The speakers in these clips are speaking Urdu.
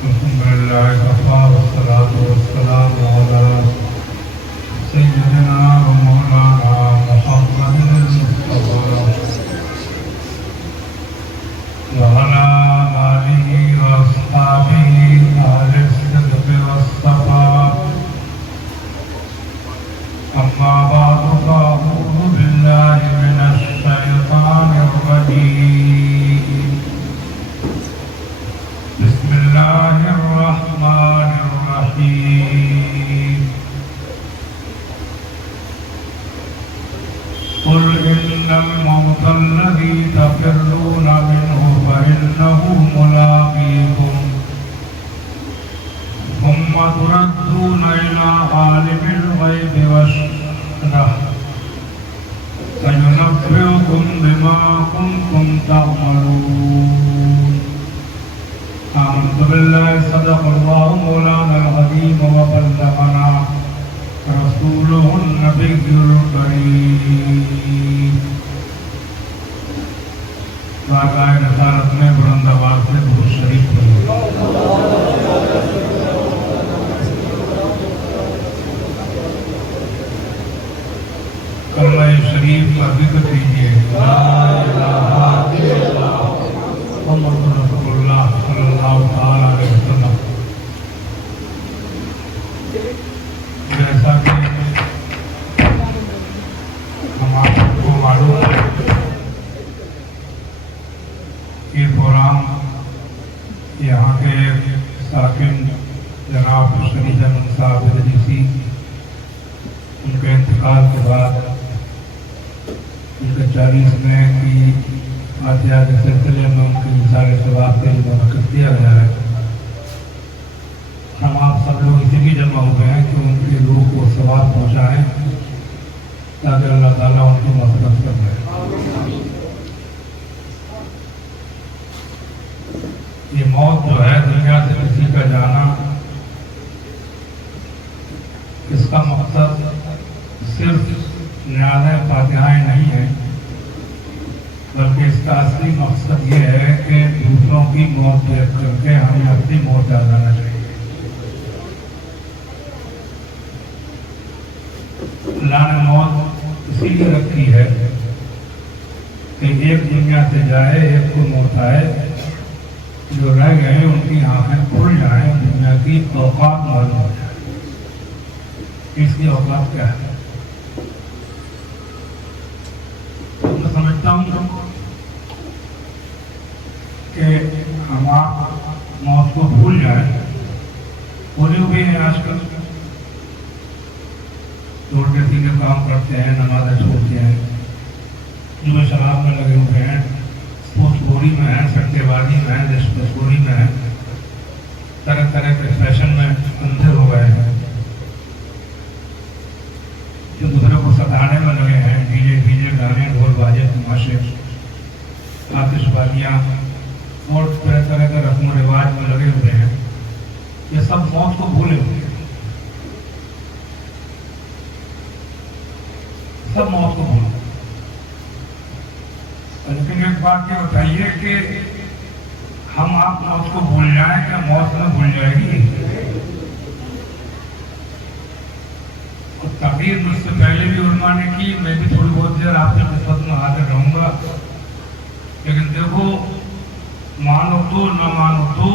الحمد لله وكفى والصلاة والسلام على سيدنا ومولانا محمد المصطفى وعلى آله وأصحابه أهل الصدق والصفاء. أما بعد فأعوذ بالله من الشيطان الرجيم. بسم الله الرحمن الرحيم. قل إن الموت الذي تفرون منه فإنه ملاقيكم ثم تردون إلى عالم الغيب والشهادة فينبئكم بما كنتم تعملون. آمنت بالله صدق الله مولانا العظيم وبلغنا رسوله النبي الكريم. راگائے نصارت میں بلند آواز سے درود شریف پڑھیں. کلمہ شریف کا ذکر کیجیے. لا الہ الا اللہ محمد رسول اللہ صلی اللہ تعالی علیہ وسلم. جیسا کہ ہم آپ کو معلوم ہے یہ پروگرام یہاں کے ساکن جناب شریف احمد صاحب رجیسی ان کے انتقال کے بعد ان کے 40ویں کی عطیہ کے سلسلے میں ان کی مثال ثواب کے لیے منعقد کیا گیا ہے. ہم آپ سب لوگ اسی لیے جمع ہوئے ہیں کہ ان کی روح کو ثواب پہنچائیں تاکہ اللہ تعالیٰ ان کی مغفرت کر دے. یہ موت جو ہے دنیا سے کسی کا جانا، اس کا مقصد صرف نیازیں فاتحائیں نہیں ہے، بلکہ اس کا اصلی مقصد یہ ہے کہ دوسروں کی موت دیکھ کر کے ہمیں اپنی موت یاد آنا چاہیے. اللہ نے موت اسی لیے رکھی ہے کہ ایک دنیا سے جائے، ایک کو موت آئے، جو رہ گئے ان کی آنکھیں کھل جائیں، دنیا کی اوقات معلوم ہو جائے. اس کی اوقات کیا ہے؟ میں سمجھتا ہوں کہ ہم آپ موت کو بھول جائیں. پوری ہوئی ہیں آج کل، الٹے سیدھے کام کرتے ہیں، نمازیں چھوڑتے ہیں، جو شراب میں لگے ہوئے ہیں، پوری میں ہیں، سٹے بازی میں ہیں، دشمنی میں ہیں، طرح طرح کے فیشن میں اندھے ہو گئے ہیں، جو دوسرے کو ستانے میں لگے ہیں، ڈی جے گانے، ڈھول باجے، تماشے، آتش بازیاں اور طرح طرح کے رسم و رواج میں لگے ہوئے ہیں. یہ سب موت کو بھولے ہوئے ہیں، سب موت کو بھولے. لیکن ایک بات یہ بتائیے کہ ہم آپ موت کو بھول جائیں، کیا موت نہ بھول جائے گی؟ تقریر مجھ سے پہلے بھی علماء نے کی، میں بھی تھوڑی بہت دیر آپ کے خدمت میں حاضر رہوں گا. لیکن دیکھو، مانو تو نہ مانو تو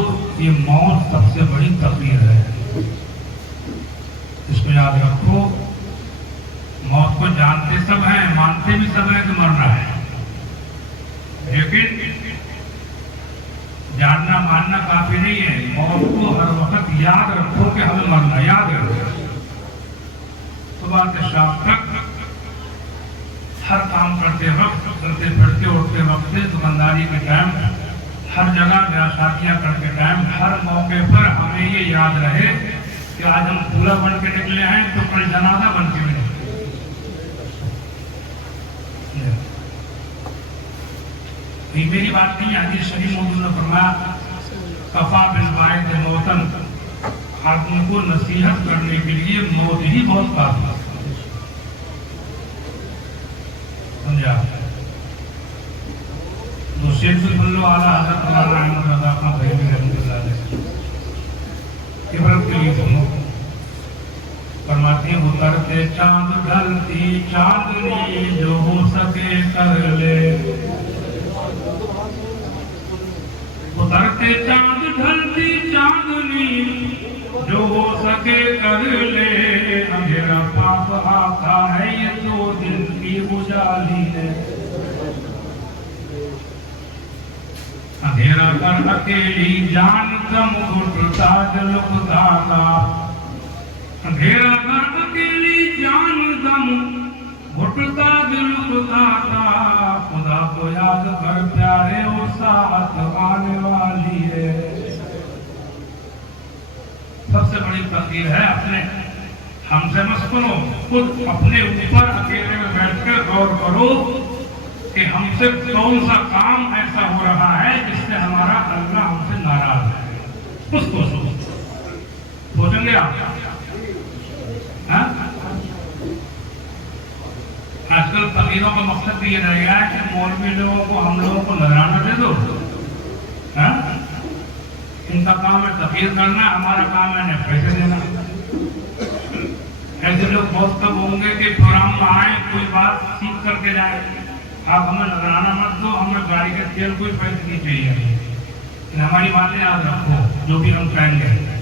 یہ موت سب سے بڑی تقریر ہے. اس کو یاد رکھو. موت کو جانتے سب ہیں، مانتے بھی سب ہیں کہ مرنا ہے، لیکن جاننا ماننا کافی نہیں ہے. موت کو ہر وقت یاد رکھو کہ ہمیں مرنا. یاد رکھو، صبح سے شام تک ہر کام کرتے وقت، چلتے پھرتے اٹھتے وقت، دکانداری کے ٹائم، ہر جگہ بیاہ شادیاں کرتے ٹائم، ہر موقع پر ہمیں یہ یاد رہے کہ آج ہم دولہا بن کے نکلے ہیں تو کل جنازہ بن کے نکلے. یہ میری بات نہیں ہے، حدیث شریف موضوع نے فرمایا کفا بالواحد موتن، آدمی کو نصیحت کرنے کے لیے موت ہی بہت کافی ہے. سمجھا؟ تو شیخ اللہ اعلیٰ حضرت مولانا احمد رضا خان بریلوی رحمۃ اللہ علیہ اترتے چاند ڈھلتی چاندنی جو ہو سکے کر لے اترتے چاند ڈھلتی چاندنی جو ہو سکے کر لے اندھیرا پاس آتا ہے یہ تو دل کی اجالی ہے اندھیرا کر اکیلی جان کم گھٹتا دل خدا کا اندھیرا کر اکیلی جان دم گھٹتا دل خدا کا خدا کو یاد کر پیارے وہ ساتھ آنے والی ہے سب سے بڑی تقدیر ہے اپنے ہم سے مت سنو خود اپنے اوپر اکیلے میں بیٹھ کر غور کرو کہ ہم سے کون سا کام ایسا ہو رہا ہے جس سے ہمارا اللہ ہم سے ناراض ہے اس کو سوچیں گے آپ آج کل فقیروں کا مقصد بھی یہ رہ گیا ہے کہ مولوی لوگوں کو ہم لوگوں کو نذرانہ دے دو ان کا کام ہے تقریر کرنا ہمارا کام ہے انہیں پیسے دینا ایسے لوگ بہت کم ہوں گے کہ پروگرام میں آئیں کوئی بات سیکھ کر کے جائیں آپ ہمیں نذرانہ مت دو ہمیں گاڑی کے تیل کوئی پیسے نہیں چاہیے لیکن ہماری باتیں یاد رکھو جو بھی ہم کہیں گے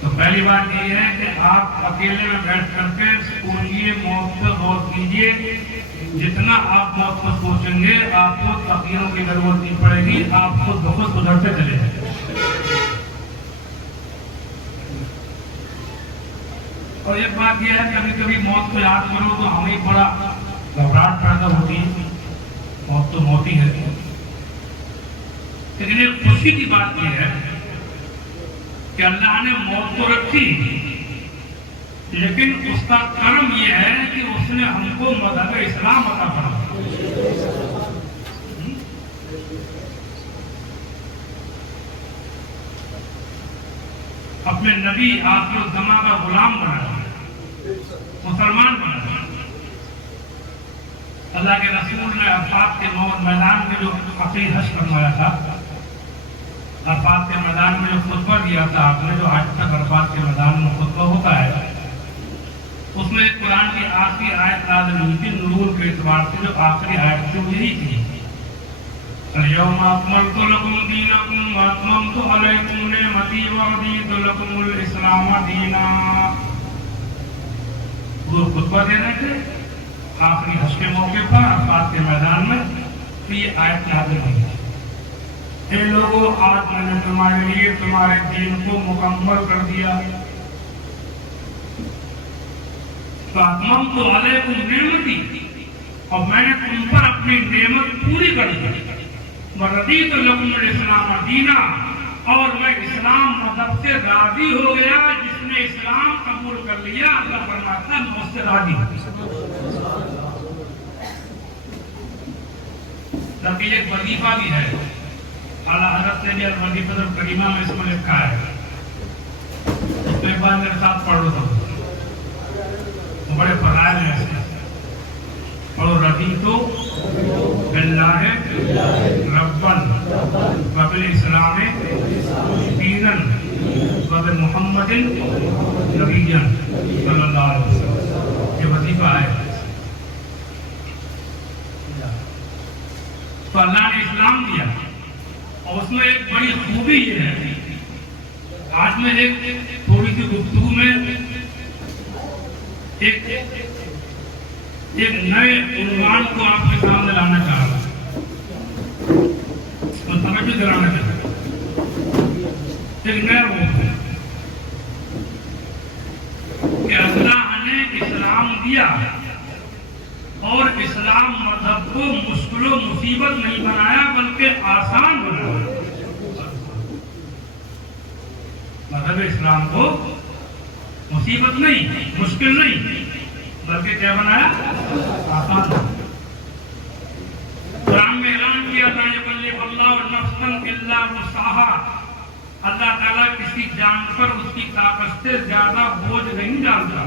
تو پہلی بات یہ ہے کہ آپ اکیلے میں بیٹھ کر کے سوچیے موت پہ غور کیجیے جتنا آپ موت کو سوچیں گے آپ کو تقیوں کی ضرورت نہیں پڑے گی آپ کو بہت سدھرتے چلے جائیں اور ایک بات یہ ہے کبھی کبھی موت کو یاد کرو تو ہمیں بڑا گھبراہٹ پیدا ہوتی ہے موت تو موت ہی ہے لیکن ایک خوشی کی بات یہ ہے کہ اللہ نے موت تو رکھی لیکن اس کا کرم یہ ہے کہ اس نے ہم کو مذہب اسلام عطا فرمایا اپنے نبی آخر الزمان کا غلام بنا مسلمان بنا اللہ کے رسول نے عرفات کے میدان میں جو عقیدہ حج فرمایا تھا عرفات کے میدان میں جو خطبہ دیا تھا آپ نے جو آج تک عرفات کے میدان میں خطبہ ہوتا ہے اس میں قرآن کی آخری آیت نازل ہوئی تھی نزول کے اعتبار سے جو آخری آیت تھی وہ یہی تھی اليوم اکملت لکم دینکم واتممت علیکم نعمتی ورضیت لکم الاسلام دینا وہ خطبہ دے رہے تھے آخری حج کے موقع پر عرفات کے میدان میں تو یہ آیت نازل ہوئی اے لوگوں آج میں نے تمہارے لیے تمہارے دین کو مکمل کر دیا فاتممت علیکم نعمتی اور میں نے تم پر اپنی نعمت پوری کر دی ورضیت لکم الاسلام دینا اور میں اسلام مذہب سے راضی ہو گیا جس نے اسلام قبول کر لیا اللہ فرماتا ہے میں اس سے راضی ہوں تبھی ایک وظیفہ بھی ہے اعلیٰ حضرت نے بھی الوظیفۃ الکریمہ میں اس کو لکھا ہے اس میں ایک بار میرے ساتھ پڑھ لو تو بڑے فضائل ہیں اس کے پڑھو رضیت باللہ ربا وبالاسلام دینا وبمحمد نبیا صلی اللہ علیہ وسلم یہ وظیفہ ہے تو اللہ نے اسلام دیا اور اس میں ایک بڑی خوبی یہ ہے آج میں ایک تھوڑی سی گفتگو میں ایک نئے عنوان کو آپ کے سامنے لانا چاہ رہا ہوں اور سمجھ بھی دلانا چاہ رہا ہوں ایک نیا موضوع کہ اللہ نے اسلام دیا اور اسلام مذہب کو مشکل و مصیبت نہیں بنایا بلکہ آسان بنایا مذہب اسلام کو مصیبت نہیں مشکل نہیں بلکہ کیا بنایا آسان قرآن میں اعلان کیا تھا یکلف اللہ نفسا الا وسعها اللہ تعالیٰ کسی جان پر اس کی طاقت سے زیادہ بوجھ نہیں ڈالتا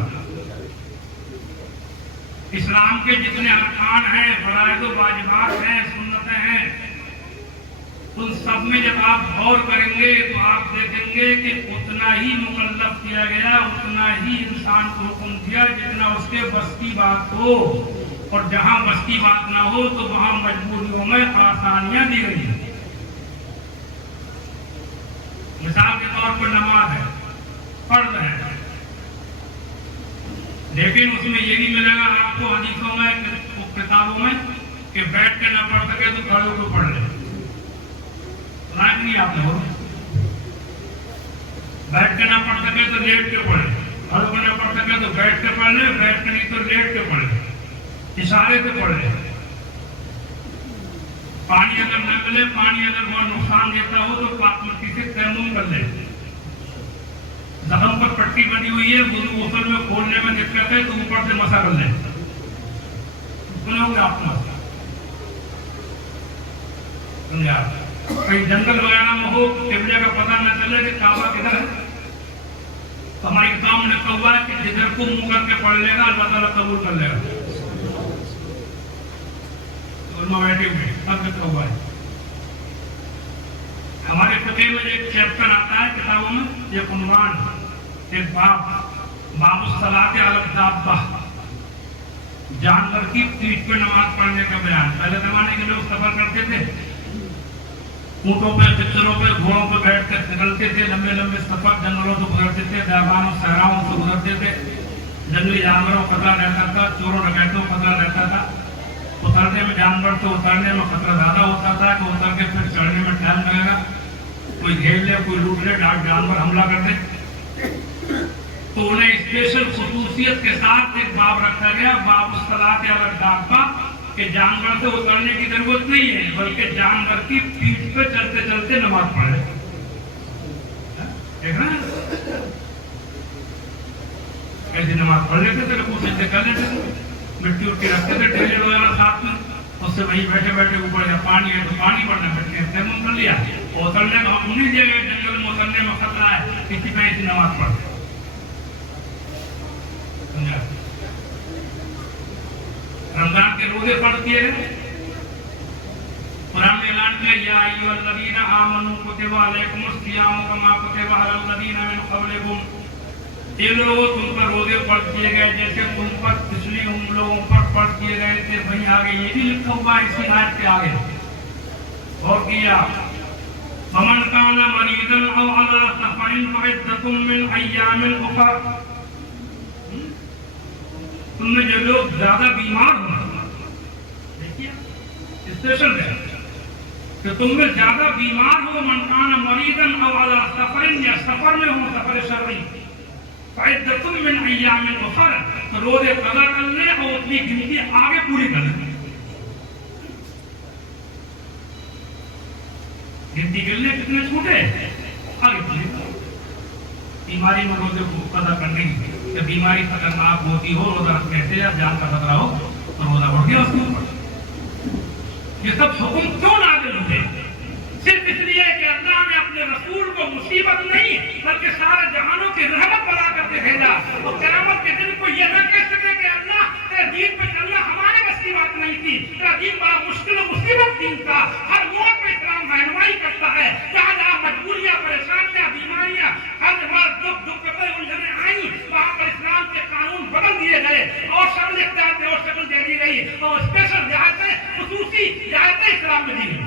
اسلام کے جتنے ارکان ہیں فرائض و واجبات ہیں سنتیں ہیں ان سب میں جب آپ غور کریں گے تو آپ دیکھیں گے گے کہ اتنا ہی مکلف کیا گیا، اتنا ہی انسان کو حکم دیا جتنا اس کے بس کی بات ہو، اور جہاں بس کی بات نہ ہو تو وہاں مجبوریوں میں آسانیاں دی گئی ہیں۔ مثال کے طور پر نماز ہے، فرض ہے، لیکن اس میں یہ نہیں ملے گا آپ کو حدیثوں میں کتابوں میں کہ بیٹھ کے نہ پڑھ سکے تو کھڑے ہو کے پڑھ لے۔ سنا کہ نہیں آپ نے؟ بیٹھ کے نہ پڑھ سکے تو لیٹ کے پڑھے، کھڑے ہو کے نہ پڑھ سکے تو بیٹھ کے پڑھ لے، بیٹھ کے نہیں تو لیٹ کے پڑھ لے، اشارے سے پڑھ لے۔ پانی اگر نہ ملے، پانی اگر بہت نقصان دیتا ہو تو پاک مٹی سے تیمم کر لے۔ زخم پر پٹی بنی ہوئی ہے، وضو غسل میں کھولنے میں دقت ہے تو اوپر سے مسا کر لیں، سنے ہوں گے آپ کو مسا، سمجھے آپ؟ کہیں جنگل وغیرہ میں ہو، قبلے کا پتہ نہ چلے کہ کعبہ کدھر ہے، تو ہماری کتاب نے کہا ہے کہ جدھر کو منہ کر کے پڑھ لے گا اللہ تعالیٰ قبول کر لے گا۔ ہمارے فقہ میں ایک چیپٹر آتا ہے کتابوں میں، ایک عنوان، ایک باب الصلاۃ علی الدابہ، جانور کی پیٹھ پہ نماز پڑھنے کا بیان۔ پہلے زمانے کے لوگ سفر کرتے تھے، اونٹوں پہ، خچروں پہ، گھوڑوں پہ بیٹھ کر نکلتے تھے، لمبے لمبے سفر جنگلوں سے گزرتے تھے، بیابانوں صحراؤں سے گزرتے تھے، جنگلی جانوروں کا خطرہ رہتا تھا، چوروں ڈکیتوں کا خطرہ رہتا تھا، اترنے میں جانور سے اترنے میں خطرہ زیادہ ہوتا تھا کہ اتر کے پھر چڑھنے میں ٹائم لگے گا، کوئی گھیر لے، کوئی لوٹ لے، جانور حملہ کر دے، تو انہیں اسپیشل خصوصیت کے ساتھ ایک باب رکھا گیا، باب الصلاۃ علی الدابہ، کہ جانور سے اترنے کی ضرورت نہیں ہے بلکہ جانور کی پیٹھ پہ چلتے چلتے نماز پڑھے۔ دیکھ رہے ہیں ایسی نماز پڑھ لیتے تھے، رکوع سجدے کر لیتے تھے، مٹی اٹھی رکھتے تھے ٹھیلے وغیرہ ساتھ میں، اس سے وہیں بیٹھے بیٹھے اوپر یا پانی ہے تو پانی پڑنا، بیٹھے ہیں تیمم کر لیا، اترنے کا حکم نہیں دیا گیا، جنگل میں اترنے میں خطرہ ہے کسی پہ ایسی نماز پڑھتے۔ رمضان کے روزے فرض کیے ہیں، قرآن نے اعلان کیا یا ایھا الذین آمنوا کتب علیکم الصیام کما کتب علی الذین من قبلکم، یہ لوگوں تم پر روزے فرض کیے گئے جیسے تم پر پچھلے ان لوگوں پر فرض کیے گئے تھے۔ وہیں آگے یہ بھی لکھا ہوا اسی آیت کے آگے اور کیا فمن کان مریضا او علی سفر فعدۃ من ایام اخر، تم میں جو لوگ زیادہ بیمار ہوں، دیکھیے اسپیشل ہے کہ تم میں زیادہ بیمار ہو، من کان مریضا او علی سفر، یا سفر میں ہو، سفر شرعی، فعدۃ من ایام اخر، تو روزے قضا کر لیں اور اپنی گنتی آگے پوری کر لیں، گنتی کر لیں کتنے چھوٹے آگے پوری کر لیں۔ بیماری میں روزے کو قضا کرنے کی، کہ بیماری خطرناک ہوتی ہو، روزہ رکھنے سے یا جان کا خطرہ ہو تو روزہ اٹھ گیا اس کے اوپر۔ یہ سب حکم کیوں نازل ہوئے؟ صرف اس لیے کہ اللہ نے اپنے رسول کو مصیبت نہیں بلکہ سارے جہانوں کی رحمت بنا کر کے بھیجا، اور قیامت کے دن کو یہ نہ کہہ سکے کہ اللہ تیرے دین پہ چلنا ہمارے بس کی بات نہیں تھی، تیرا دین بڑا مشکل و مصیبت دین تھا، ہر موڑ پہ اسلام رہنمائی کرتا ہے، جہاں جہاں مجبوریاں، پریشانیاں، بیماریاں، ہر بار دقتیں الجھنیں آئیں، وہاں پر اسلام کے قانون بدل دیے گئے اور شکل اختیار پہ اور شکل دے دی گئی، اور اسپیشل رعایتیں، خصوصی رعایتیں اسلام میں دی گئی۔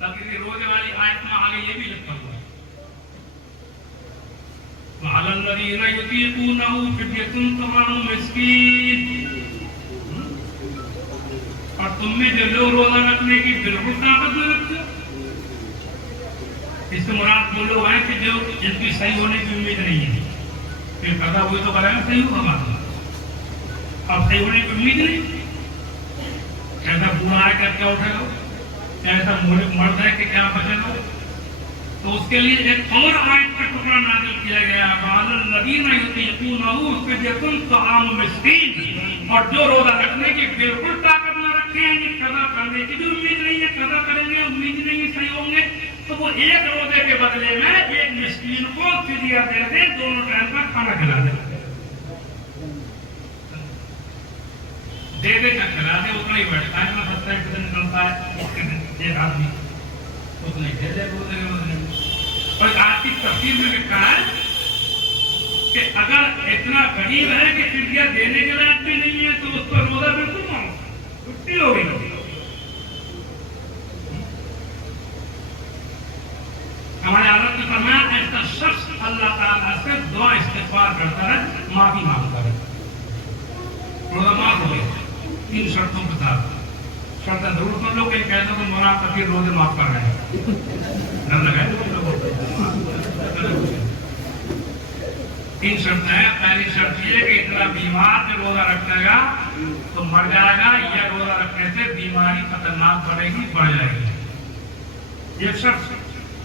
بلکہ روزے والی آیت میں آگے یہ بھی لکھا ہوا ہے وَعَلَى الَّذِينَ يُطِيقُونَهُ فِدْيَةٌ طَعَامُ مِسْكِينٍ، اور تم میں جو لوگ روزہ رکھنے کی بالکل طاقت نہ رکھتے، اس سے مراد وہ لوگ ہیں کہ جو جن کی صحیح ہونے کی امید نہیں ہے، پھر قضا ہوئی تو کرائیں صحیح ہوگا ہمارا، اب صحیح ہونے کی امید نہیں، ایسا بوڑھا ہے کہ کیا اٹھے گا، ایسا مرد ہے کہ کیا بچے گا، تو اس کے لیے ایک اور آیت کا ٹکڑا نازل کیا گیا وَعَلَى الَّذِينَ يُطِيقُونَهُ فِدْيَةٌ طَعَامُ مِسْكِينٍ، اور جو روزہ رکھنے کی بالکل طاقت نہ رکھتے ہیں، یہ قضا کرنے کی بھی امید نہیں ہے، قضا کریں گے امید نہیں ہے صحیح ہوں گے، تو وہ ایک روزے کے بدلے میں ایک مسکین کو فدیہ دے دیں، دونوں ٹائم کا کھانا کھلا دیں، دے دے کیا کھلا دے، اتنا ہی بیٹھتا ہے، اتنا سستا ایک دن نکلتا ہے ایک آدمی، اس نے بھیجے روزے کے مدینے میں. اور آج کی تفسیر میں لکھا ہے کہ اگر اتنا غریب ہے کہ فدیہ دینے کے لائق بھی نہیں ہے تو اس پر روزہ بالکل مانو چھٹی ہو گئی. ہمارے حضرت نے فرمایا ایسا شخص اللہ تعالیٰ سے دعا استغفار کرتا ہے, معافی مانگتا ہے, روزہ معاف ہو گیا 3 شرطوں کے ساتھ. شرطیں ضرور سن لو کہ کہہ دو کہ مولانا فقیر روزے معاف کر رہے ہیں. ڈر لگا ہے تم لوگوں کو. 3 شرطیں ہیں. پہلی شرط یہ کہ اتنا بیمار جو روزہ رکھے گا تو مر جائے گا, یا روزہ رکھنے سے بیماری خطرناک بڑھے گی, بڑھ جائے گی. ایک شرط.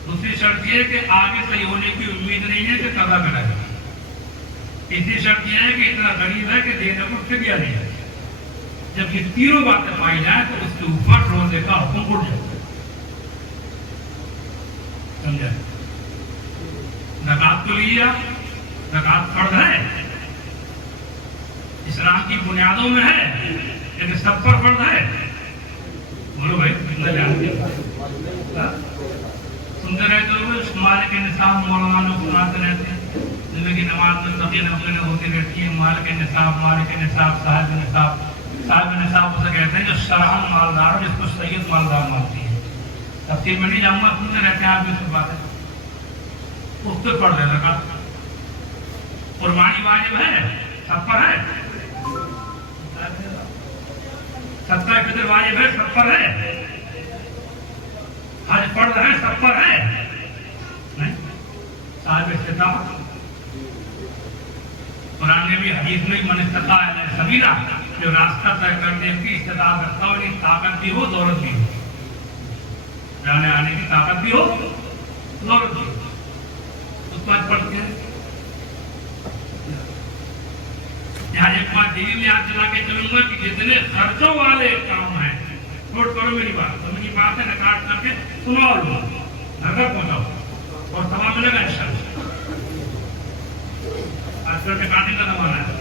دوسری شرط یہ کہ آگے صحیح ہونے کی امید نہیں ہے کہ قضا کرے گا. تیسری شرط یہ ہے کہ اتنا غریب ہے کہ دینے کو فدیہ نہیں ہے. جب یہ تینوں باتیں پائی جائیں تو اس کے اوپر روزے کا حکم اٹھ جائے. سمجھا؟ زکات کو لیا, زکات فرض ہے, اسلام کی بنیادوں میں ہے, لیکن سب پر فرض ہے. بولو بھائی کتنا جانتے سنتے رہتے ہو. مالک نصاب مولانا لوگ سناتے رہتے ہیں. زندگی نماز میں سبھی نفلیں ہوتی رہتی ہیں. مالک نصاب, مالک نصاب, صاحب نصاب. صاحب نصاب اسے کہتے ہیں جو شرعاً مالدار, جس کو سید مالدار مانتی ہے. تفصیل میں نہیں جاؤں گا, سنتے رہتے ہیں آپ بھی سب باتیں. اس پہ پڑھ رہے زکات. قربانی واجب ہے, سب پر ہے. صدقہ فطر واجب ہے, سب پر ہے. حج فرض ہے, سب پر ہے. صاحب استطاعت, قرآن نے بھی حدیث میں من استطاع الیہ سبیلا, جو راستہ طے کرنے کی استطاعت رکھتا ہو, یعنی طاقت بھی ہو, دولت بھی ہو, جانے آنے کی طاقت بھی ہو, دولت بھی ہو, اس کو آج پڑھتے ہیں. یہاں ایک بات دلی میں یاد دلا کے چلوں گا کہ جتنے خرچوں والے کام ہیں, نوٹ کرو میری بات, تو میری بات ہے ریکارڈ کر کے سناؤ, لوگ گھر گھر پہنچاؤ اور ثواب ملے گا انشاءاللہ. آج کل ریکارڈنگ کا زمانہ ہے.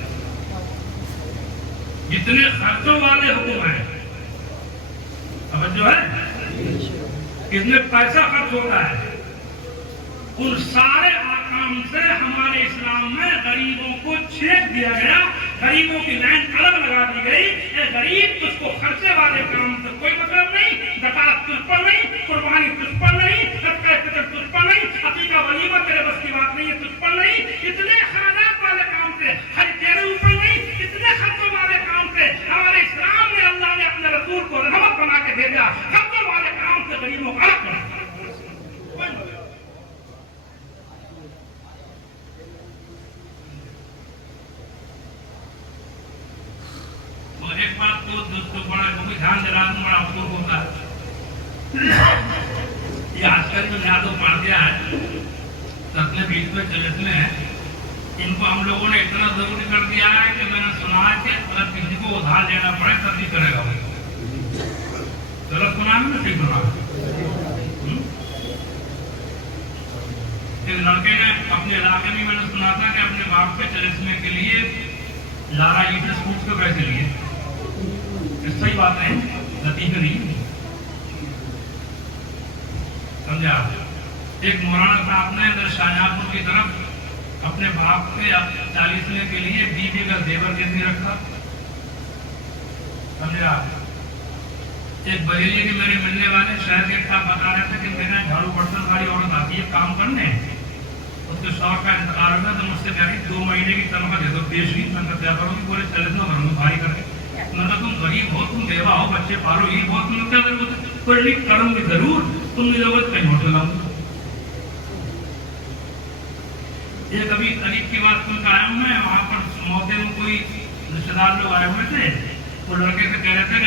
جتنے خرچوں والے حکم ہیں, توجہ ہے, کتنے پیسہ خرچ ہوتا ہے, ان سارے آکام سے ہمارے اسلام میں غریبوں کو چھیڑ دیا گیا. غریبوں کی لائن الگ لگا دی گئی. اے غریب, اس کو خرچے والے کام سے کوئی مطلب نہیں. زکات تجھ پر نہیں, قربانی تجھ پر نہیں, صدقہ فطر تجھ پر نہیں, عقیقہ ولیمہ تیرے بس کی بات نہیں ہے, تجھ پر نہیں. اتنے خراجات والے کام سے حج تیرے اوپر نہیں. اتنے خرچوں والے کام سے ہمارے اسلام میں اللہ نے اپنے رسول کو رحمت بنا کے بھیجا. خرچوں والے کام سے غریبوں کو الگ بنا. ایک بات کو دوستوں بڑا دھیان دلا دوں, بڑا افسوس ہوتا ہے. یہ آج کل جو یادوں پڑ گیا ہے, سپنے بیچ میں چلسنے ہیں, ان کو ہم لوگوں نے اتنا ضروری کر دیا ہے کہ میں نے سنا ہے کہ اگر کسی کو ادھار لینا پڑے تب بھی کرے گا. غلط سنا ہے, ٹھیک سنا ہے. ایک لڑکے نے اپنے علاقے میں نے سنا تھا کہ اپنے باپ کے چلسنے کے لیے لارا عید سوٹ کے پیسے لیے. صحیح بات ہے, لطیفے نہیں. سمجھا؟ ایک مولانا صاحب نے ادھر شاہجہاں پور کی طرف اپنے باپ کے 40ویں کے لیے بیوی کا زیور گروی رکھا. سمجھا؟ ایک بریلی کے میرے ملنے والے شہر کے صاحب بتا رہے تھے کہ میرے جھاڑو برتن والی عورت آتی ہے کام کرنے, اس کے شوق کا انتقال ہوگا تو مجھ سے کہہ رہی 2 مہینے کی تنخواہ دے دو, پیش ہوئی. میں کیا کروں گی, پورے چلے تو گھر میں بھاری کر کے. میں نے تم غریب ہو, تم بیوہ ہو, بچے پالو, یہ بہت تم کیا ضرورت ہے, کوئی لکھ کروں گی ضرور, تم نے ضرورت کہیں ہوٹل لاؤں. یہ کبھی قریب کی بات سن کر آیا ہوں میں. وہاں پر موتے میں کوئی رشتے دار لوگ آئے ہوئے تھے. وہ لڑکے سے کہہ رہے تھے کہ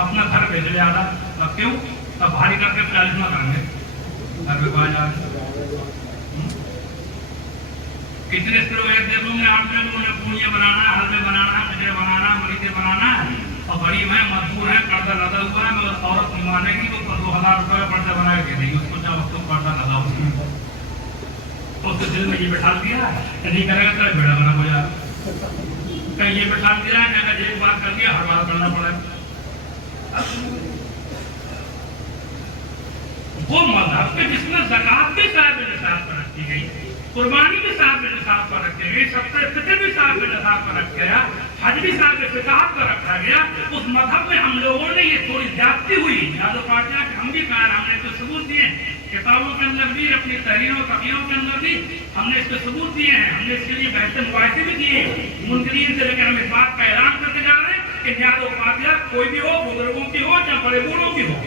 اپنا گھر بھیج لے آدھا. اب کیوں, اب بھاری کر کے 40 نہ کریں گے, گھر پہ پایا جا رہے. کتنے اسٹرویٹ دیکھوں گے آپ لوگوں نے, پونیاں بنانا, حلوے بنانا, کچرے بنانا, مریضے بنانا, اور غریب ہے, مجبور ہے, قرضہ لدا ہوا ہے. مگر عورت مانے گی تو 2000 روپے کا قرضہ بنائے گی نہیں, اس کو چاہے اس کو قرضہ لدا ہو. اس کے دل میں یہ بٹھا دیا, نہیں کرے گا تو بیڑا بنا ہو جائے. کہیں یہ بٹھا دیا کہ اگر ایک بات کر دیا ہر بات کرنا پڑے. وہ مذہب کے جس میں زکات بھی صاحب نصاب پر رکھی گئی، قربانی بھی صاحب نصاب پر رکھی گئی، سب سے فطر بھی صاحب نصاب پر رکھا گیا، حج بھی صاحب فطاعت پر رکھا گیا، اس مذہب میں ہم لوگوں نے یہ تھوڑی زیادتی ہوئی یاد و فاتحہ کہ ہم بھی کہا ہم نے تو ثبوت دیے کتابوں کے اندر بھی، اپنی تحریروں تقریروں کے اندر بھی ہم نے اس کے ثبوت دیے ہیں، ہم نے اس کے لیے بحث مباحثے بھی دیے منکرین سے، لیکن ہم اس بات کا اعلان کرتے جا رہے ہیں کہ یاد و فاتحہ کوئی بھی ہو، بزرگوں کی ہو یا بڑے بوڑھوں کی ہو،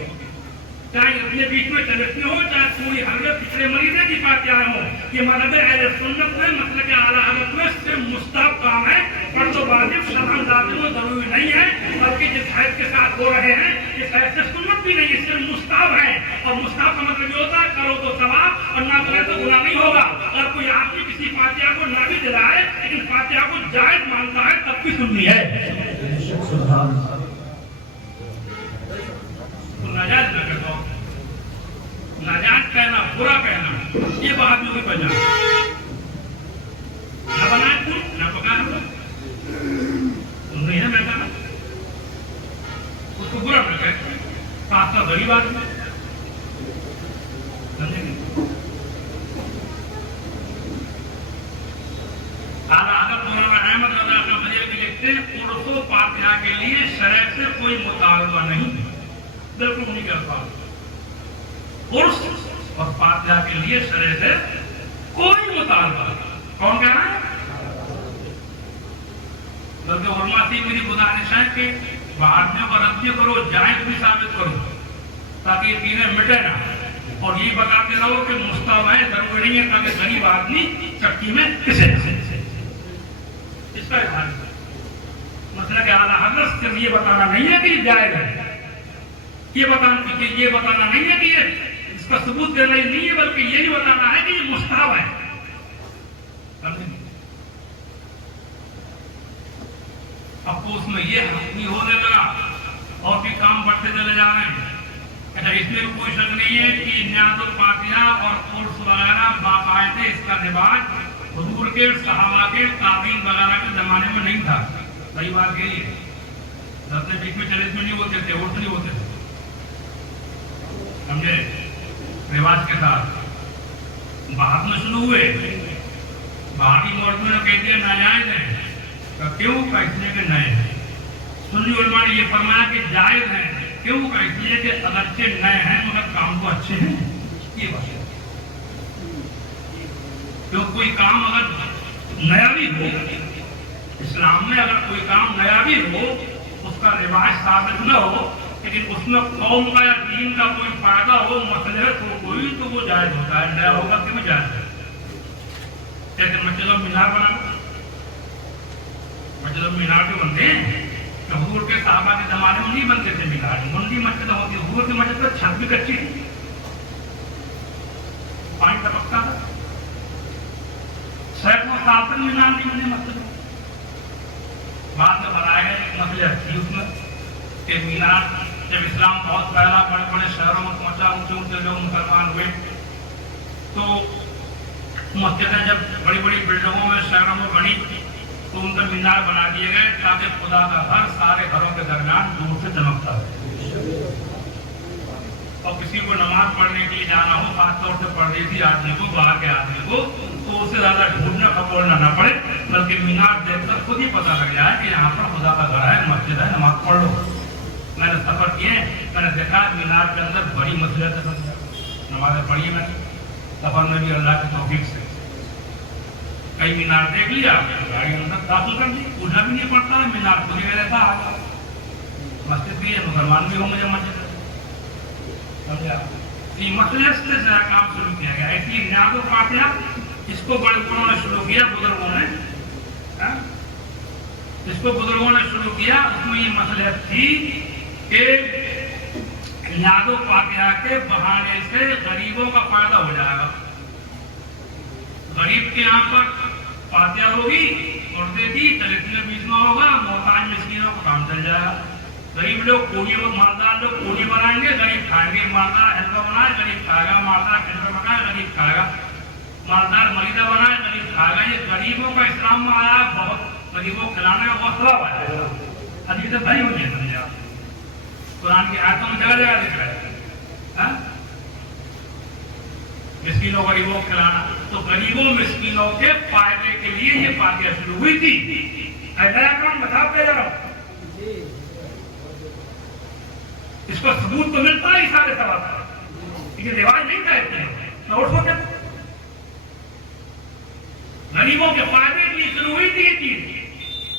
چاہے اپنے بیچ میں چلتی ہو، چاہے پوری حضرت پچھلے مریضے کی فاتحہ ہو، یہ مذہب اہل سنت میں مسلک اعلیٰ حضرت میں صرف مستحب کام ہے، فرض و واجب شرعاً لازم و ضروری نہیں ہے، بلکہ جس حیث کے ساتھ ہو رہے ہیں اس حیث سے سنت بھی نہیں ہے، صرف مستحب ہے، اور مستحب کا مطلب یہ ہوتا ہے کرو تو ثواب اور نہ کرے تو گناہ نہیں ہوگا۔ اگر کوئی آدمی کسی فاتحہ کو نہ بھی دلائے لیکن فاتحہ کو جائز مانتا ہے تب بھی سننی ہے، ناجائز نہ کہو، ناجائز کہنا، برا کہنا، یہ بہادیوں کی پہچان نہ بنائے خون نہ پکانا، نہیں ہے میں کہنا اس کو برا نہ کہے، ساتھ ساتھ غریب آدمی اعلیٰ حضرت مولانا احمد رضا خان بریلوی لکھتے ہیں عرس و فاتحہ کے لیے شرع سے کوئی مطالبہ نہیں، بالکل نہیں کرتا، عرس اور فاتحہ کے لیے شرع سے کوئی مطالبہ نہیں، کون کہہ رہا ہے؟ بلکہ علماء سے میری گزارش ہے کہ بہادیوں کو رد کرو، جائز بھی ثابت کرو تاکہ یہ چیزیں مٹے نہ، اور یہ بتاتے رہو کہ مستحب ہے، ضروری نہیں ہے، تاکہ غریب آدمی چکی میں کسے اس کا اظہار مسئلہ کہ اعلیٰ حضرت صرف یہ بتانا نہیں ہے کہ یہ جائز ہے، یہ بتانا نہیں ہے کہ یہ اس کا ثبوت دینا ہی نہیں ہے، بلکہ یہ بھی بتانا ہے کہ یہ مستحب ہے۔ اب تو اس میں یہ حق نہیں ہونے لگا اور بھی کام بڑھتے چلے جا رہے ہیں۔ اچھا اس میں کوئی شک نہیں ہے کہ نیاز الفاتحہ اور عرس وغیرہ باقاعدہ اس کا رواج حضور کے صحابہ کے تابعین وغیرہ کے زمانے میں نہیں تھا، صحیح بات یہی ہے، دس بیچ میں چلے میں نہیں ہوتے تھے، عرس نہیں ہوتے تھے، سمجھے، رواج کے ساتھ بعد میں شروع ہوئے، باہری مورد نے کہہ دیا ناجائز ہے، کیوں کا اس لیے کہ نئے ہیں، سنی علماء نے یہ فرمایا کہ جائز ہیں، کیوں کا اس لیے کہ اگرچہ نئے ہیں مگر کام تو اچھے ہیں، یہ بات ہے، کیوں کوئی کام اگر نیا بھی ہو، اسلام میں اگر کوئی کام نیا بھی ہو، اس کا رواج ثابت نہ ہو، لیکن اس میں قوم کا یا دین کا کوئی فائدہ ہو، مصلحت ہو کوئی، تو وہ جائز ہوتا ہے، نیا ہوگا کہ وہ جائز ہے۔ جیسے مسجد و مینار بنا، مسجد و مینار جو بنتے ہیں کہ حضور کے صحابہ کے زمانے میں نہیں بنتے تھے مینار، منڈی مسجد ہوتی، حضور کی مسجد پر چھت بھی کچی تھی، پانی ٹپکتا تھا، سینکڑوں سال تک مینار نہیں بنے مسجد، بعد میں بنایا گیا ایک مسئلہ تھی اس میں کہ مینار جب اسلام بہت پہلا بڑے بڑے شہروں میں پہنچا، اونچے اونچے لوگ مسلمان ہوئے، تو مسجدیں جب بڑی بڑی بلڈنگوں میں شہروں میں بنی تو ان پر مینار بنا دیے گئے تاکہ خدا کا گھر سارے گھروں کے درمیان دور سے چمکتا ہے، اور کسی کو نماز پڑھنے کے لیے جانا ہو، خاص طور سے پردیسی آدمی کو، باہر کے آدمی کو، تو اسے زیادہ ڈھونڈنا کھپوڑنا نہ پڑے، بلکہ مینار دیکھ کر خود ہی پتہ لگ جائے کہ یہاں پر خدا کا گھر ہے، مسجد ہے، نماز پڑھ لو۔ میں نے سفر کیے، میں نے دیکھا مینار کے اندر بڑی مسجد ہے، نمازیں پڑھی میں نے سفر میں بھی اللہ کی توفیق سے، کئی مینار دیکھ لیا، گاڑی اندر داخل کر دی، پوچھنا بھی نہیں پڑتا ہے، مینار خود ہی میرے ساتھ آ گیا، مسجد بھی ہے، مسلمان بھی ہوں مجھے مسجد ہے، سمجھا؟ یہ مسئلے سے کام شروع کیا گیا، اس لیے نیاز و فاتحہ اس کو بڑے بڑوں نے شروع کیا، بزرگوں نے، اس کو بزرگوں نے شروع کیا، اس میں یہ مسئلہ تھی کہ نیاز و فاتحہ کے بہانے سے غریبوں کا فائدہ ہو جائے گا، غریب کے یہاں پر فاتحہ ہوگی، عورتیں بھی تلفی میں بیچنا ہوگا، محتاج مسکینوں کو کام چل جائے گا، غریب لوگ پوری، مالدار لوگ پوری بنائیں گے، غریب کھائیں گے، مالدار حلوہ بنائے غریب کھائے گا، مالدار کھلوہ بنائے غریب کھائے گا، مالدار مریضہ بنائے غریب کھائے گا، یہ غریبوں کا اسلام میں آیا، بہت غریبوں کو کھلانے کا بہت ثواب ہے، حدیث بھائی ہو جائے سمجھے آپ، قرآن کی آیتوں میں جگہ جگہ دکھ رہا ہے، مسکینوں غریبوں کو کھلانا. تو غریبوں مسکینوں کے فائدے کے لیے یہ فاتحہ شروع ہوئی تھی. نیا کام بتا دے جا رہا ہوں. اس کو ثبوت تو ملتا ہے سارے سوال کا، لیکن رواج نہیں تھا اتنے نوٹ ہوتے. غریبوں کے فائدے کے لیے شروع ہوئی تھی یہ چیز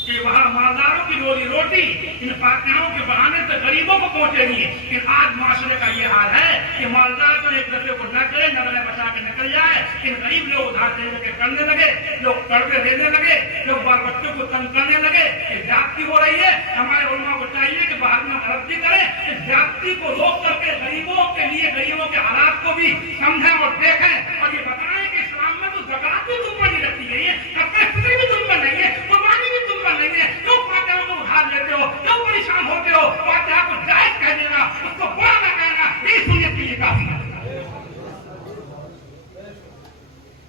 کہ وہاں مالداروں کی روزی روٹی ان فاتحوں کے بہانے سے غریبوں کو پہنچے گی. لیکن آج معاشرے کا یہ حال ہے کہ مالدار تو ایک دوسرے کو نہ کرے، نہ بچا کے نکل جائے، لیکن غریب لوگ ادھار دینے کے کرنے لگے، لوگ قرضے دینے لگے، لوگ بال بچوں کو تنگ کرنے لگے. زیادتی ہو رہی ہے. ہمارے علماء کو چاہیے کہ باہر میں غلطی کریں، زیادتی کو روک کر کے غریبوں کے لیے غریبوں کے حالات